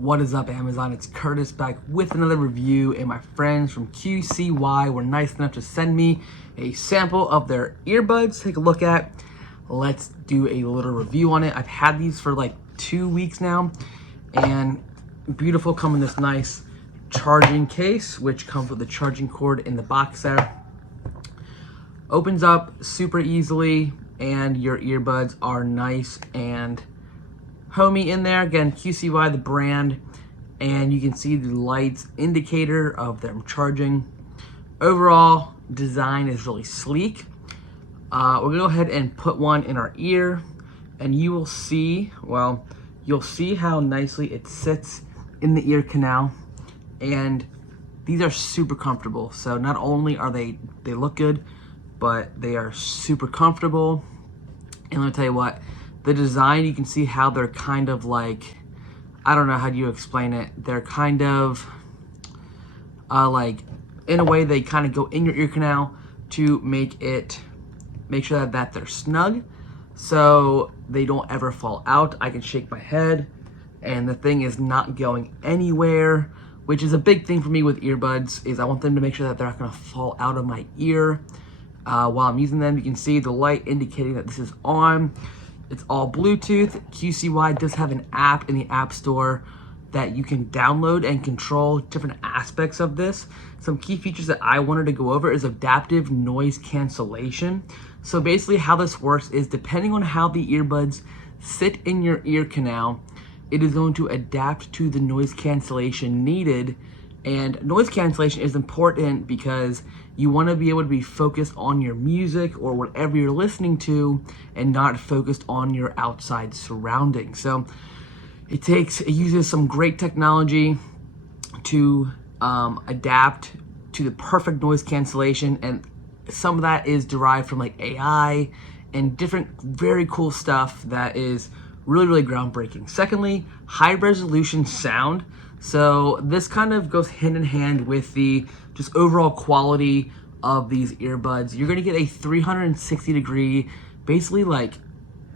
What is up, Amazon? It's Curtis back with another review, and my friends from QCY were nice enough to send me a sample of their earbuds to take a look at. Let's do a little review on it. I've had these for like 2 weeks now, and beautiful, come in this nice charging case, which comes with the charging cord in the box there. Opens up super easily, and your earbuds are nice and homey in there. Again, QCY, the brand, and you can see the lights indicator of them charging. Overall design is really sleek. We're gonna go ahead and put one in our ear, and you will see, well, you'll see how nicely it sits in the ear canal, and these are super comfortable. So not only are they look good, but they are super comfortable. And let me tell you what, the design, you can see how they're kind of like, I don't know how do you explain it. They're kind of like, in a way, they kind of go in your ear canal to make sure that they're snug, so they don't ever fall out. I can shake my head, and the thing is not going anywhere, which is a big thing for me with earbuds, is I want them to make sure that they're not gonna fall out of my ear while I'm using them. You can see the light indicating that this is on. It's all Bluetooth. QCY does have an app in the App Store that you can download and control different aspects of this. Some key features that I wanted to go over is adaptive noise cancellation. So basically how this works is, depending on how the earbuds sit in your ear canal, it is going to adapt to the noise cancellation needed. And noise cancellation is important because you want to be able to be focused on your music or whatever you're listening to, and not focused on your outside surroundings. So it uses some great technology to adapt to the perfect noise cancellation, and some of that is derived from like AI and different very cool stuff that is really, really groundbreaking. Secondly, high resolution sound. So this kind of goes hand in hand with the just overall quality of these earbuds. You're gonna get a 360-degree, basically like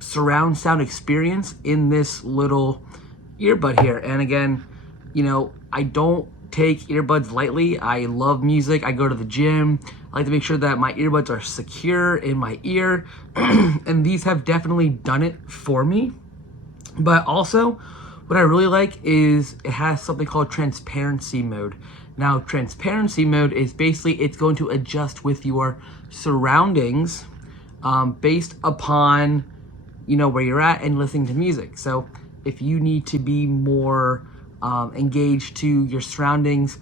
surround sound experience in this little earbud here. And again, you know, I don't take earbuds lightly. I love music. I go to the gym. I like to make sure that my earbuds are secure in my ear, and these have definitely done it for me. But also, what I really like is it has something called transparency mode. Now, transparency mode is basically, it's going to adjust with your surroundings based upon, you know, where you're at and listening to music. So if you need to be more engaged to your surroundings,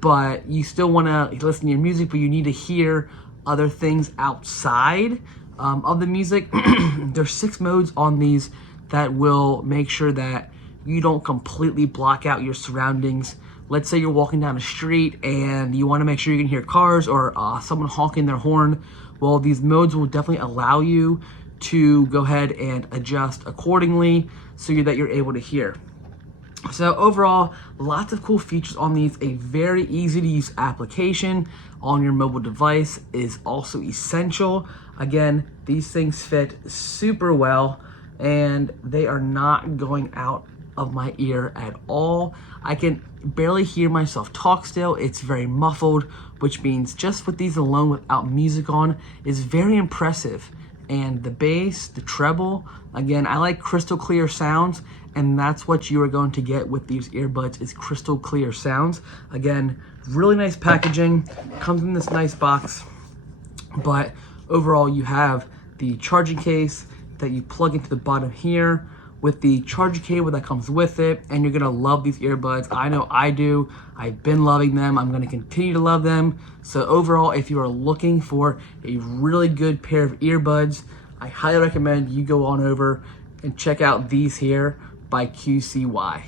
but you still want to listen to your music, but you need to hear other things outside of the music, there's 6 modes on these that will make sure that you don't completely block out your surroundings. Let's say you're walking down the street and you want to make sure you can hear cars or someone honking their horn. Well, these modes will definitely allow you to go ahead and adjust accordingly so that you're able to hear. So overall, lots of cool features on these. A very easy to use application on your mobile device is also essential. Again, these things fit super well, and they are not going out of my ear at all. I can barely hear myself talk still. It's very muffled, which means just with these alone without music on is very impressive. And the bass, the treble, again, I like crystal clear sounds, and that's what you are going to get with these earbuds, is crystal clear sounds. Again, really nice packaging, comes in this nice box, but overall you have the charging case that you plug into the bottom here with the charger cable that comes with it, and you're gonna love these earbuds. I know I do. I've been loving them. I'm gonna continue to love them. So overall, if you are looking for a really good pair of earbuds, I highly recommend you go on over and check out these here by QCY.